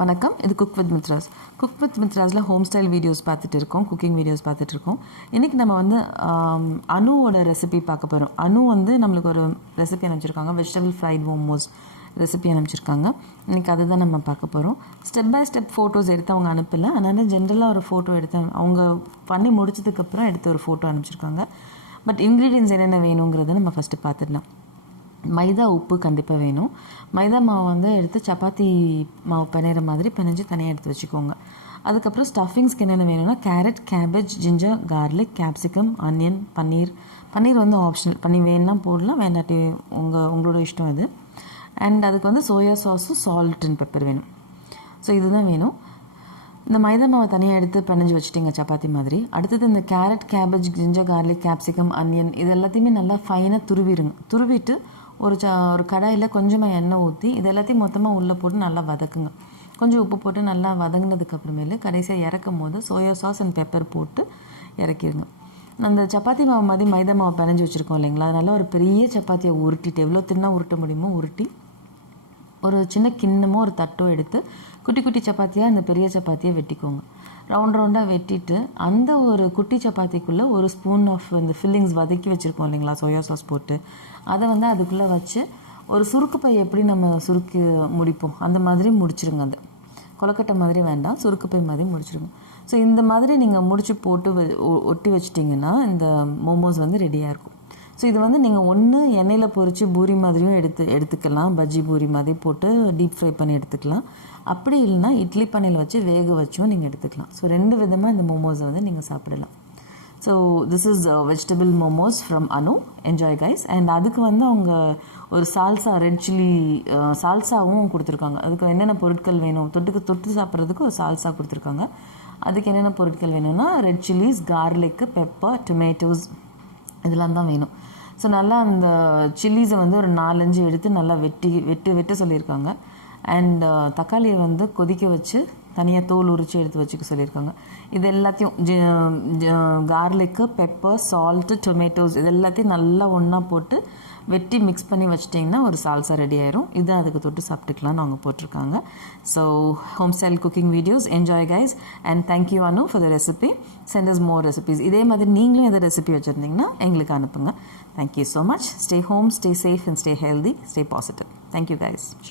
வணக்கம். இது cook with Mithra's. Cook with மித்ராஸில் ஹோம் ஸ்டைல் வீடியோஸ் பார்த்துட்டு இருக்கோம், குக்கிங் வீடியோஸ் பார்த்துட்டு இருக்கோம். இன்றைக்கி நம்ம வந்து அனுவோட ரெசிபி பார்க்க போகிறோம். அனு வந்து நம்மளுக்கு ஒரு ரெசிபி அனுப்பிச்சிருக்காங்க, வெஜிடபிள் ஃப்ரைட் மோமோஸ் ரெசிபி அனுப்பிச்சிருக்காங்க. இன்றைக்கி அதை தான் நம்ம பார்க்க போகிறோம். ஸ்டெப் பை ஸ்டெப் ஃபோட்டோஸ் எடுத்து அவங்க அனுப்பலை, அதனால் ஜென்ரலாக ஒரு ஃபோட்டோ எடுத்து அவங்க பண்ணி முடிச்சதுக்கப்புறம் எடுத்து ஒரு ஃபோட்டோ அனுப்பிச்சிருக்காங்க. பட் இன்க்ரீடியன்ஸ் என்னென்ன வேணுங்கிறத நம்ம ஃபஸ்ட்டு பார்த்துடலாம். மைதா, உப்பு கண்டிப்பாக வேணும். மைதா மாவு வந்து எடுத்து சப்பாத்தி மாவு பிணையிற மாதிரி பிணைஞ்சு தனியாக எடுத்து வச்சுக்கோங்க. அதுக்கப்புறம் ஸ்டஃபிங்ஸ்க்கு என்னென்ன வேணும்னா carrot, cabbage, ginger, garlic, capsicum, onion, paneer வந்து ஆப்ஷனல், பன்னீர் வேணுன்னா போடலாம், வேண்டாட்டி உங்களோட இஷ்டம் இது. அண்ட் அதுக்கு வந்து சோயா சாஸும் சால்ட் அண்ட் பெப்பர் வேணும். ஸோ இதுதான் வேணும். இந்த மைதா மாவை தனியாக எடுத்து பிணைஞ்சு வச்சுட்டிங்க சப்பாத்தி மாதிரி. அடுத்தது இந்த carrot, cabbage, ginger, garlic, capsicum, onion இது எல்லாத்தையுமே நல்லா ஃபைனாக துருவிட்டு ஒரு கடாயில் கொஞ்சமாக எண்ணெய் ஊற்றி இது எல்லாத்தையும் மொத்தமாக உள்ளே போட்டு நல்லா வதக்குங்க. கொஞ்சம் உப்பு போட்டு நல்லா வதங்கினதுக்கப்புறமேலு கடைசியாக இறக்கும் போது சோயா சாஸ் அண்ட் பெப்பர் போட்டு இறக்கிடுங்க. அந்த சப்பாத்தி மாவு மாதிரி மைதா மாவு பிணைஞ்சு வச்சுருக்கோம் இல்லைங்களா, அதனால ஒரு பெரிய சப்பாத்தியை உருட்டிட்டு எவ்வளோ தின்னா உருட்ட முடியுமோ உருட்டி ஒரு சின்ன கிண்ணமோ ஒரு தட்டோ எடுத்து குட்டி குட்டி சப்பாத்தியாக அந்த பெரிய சப்பாத்தியை வெட்டிக்கோங்க. ரவுண்டாக வெட்டிட்டு அந்த ஒரு குட்டி சப்பாத்திக்குள்ளே ஒரு ஸ்பூன் ஆஃப் இந்த ஃபில்லிங்ஸ் வதக்கி வச்சுருக்கோம் இல்லைங்களா, சோயா சாஸ் போட்டு அதை வந்து அதுக்குள்ளே வச்சு ஒரு சுருக்கு பை எப்படி நம்ம சுருக்கி முடிப்போம் அந்த மாதிரி முடிச்சிருங்க. அந்த கொலக்கட்டை மாதிரி வேண்டாம், சுருக்கு பை மாதிரி முடிச்சிருங்க. ஸோ இந்த மாதிரி நீங்கள் முடிச்சு போட்டு ஒட்டி வச்சிட்டிங்கன்னா இந்த மோமோஸ் வந்து ரெடியாக இருக்கும். ஸோ இது வந்து நீங்கள் ஒன்று எண்ணெயில் பொரித்து பூரி மாதிரியும் எடுத்துக்கலாம், பஜ்ஜி பூரி மாதிரி போட்டு டீப் ஃப்ரை பண்ணி எடுத்துக்கலாம். அப்படி இல்லைனா இட்லி பானையில் வச்சு வேக வச்சும் நீங்கள் எடுத்துக்கலாம். ஸோ 2 விதமாக இந்த மோமோஸை வந்து நீங்கள் சாப்பிடலாம். So this is vegetable momos from Anu. Enjoy guys. And அதுக்கு வந்து அவங்க ஒரு சால்சா, ரெட் சில்லி சால்சாவும் கொடுத்துருக்காங்க. அதுக்கு என்னென்ன பொருட்கள் வேணும், தொட்டு சாப்பிட்றதுக்கு ஒரு சால்சா கொடுத்துருக்காங்க. அதுக்கு என்னென்ன பொருட்கள் வேணும்னா red chillies, garlic, pepper, tomatoes இதெல்லாம் தான் வேணும். ஸோ நல்லா அந்த சில்லிஸை வந்து ஒரு 4-5 எடுத்து நல்லா வெட்ட சொல்லியிருக்காங்க. அண்ட் தக்காளியை வந்து கொதிக்க வச்சு தனியாக தோல் உரித்து எடுத்து வச்சுக்க சொல்லியிருக்காங்க. இது எல்லாத்தையும் கார்லிக்கு, பெப்பர், சால்ட்டு, டொமேட்டோஸ் இது எல்லாத்தையும் நல்லா ஒன்றா போட்டு வெட்டி மிக்ஸ் பண்ணி வச்சிட்டிங்கன்னா ஒரு சால்சா ரெடி ஆயிரும். இதை அதுக்கு தொட்டு சாப்பிட்டுக்கலாம்னு அவங்க போட்டிருக்காங்க. So home style cooking videos. Enjoy guys and thank you Anu for the recipe. Send us more recipes. இதே மாதிரி நீங்களும் எதை ரெசிபி வச்சுருந்தீங்கன்னா எங்களுக்கு அனுப்புங்க. Thank you so much. Stay home, stay safe and stay healthy, stay positive. Thank you guys.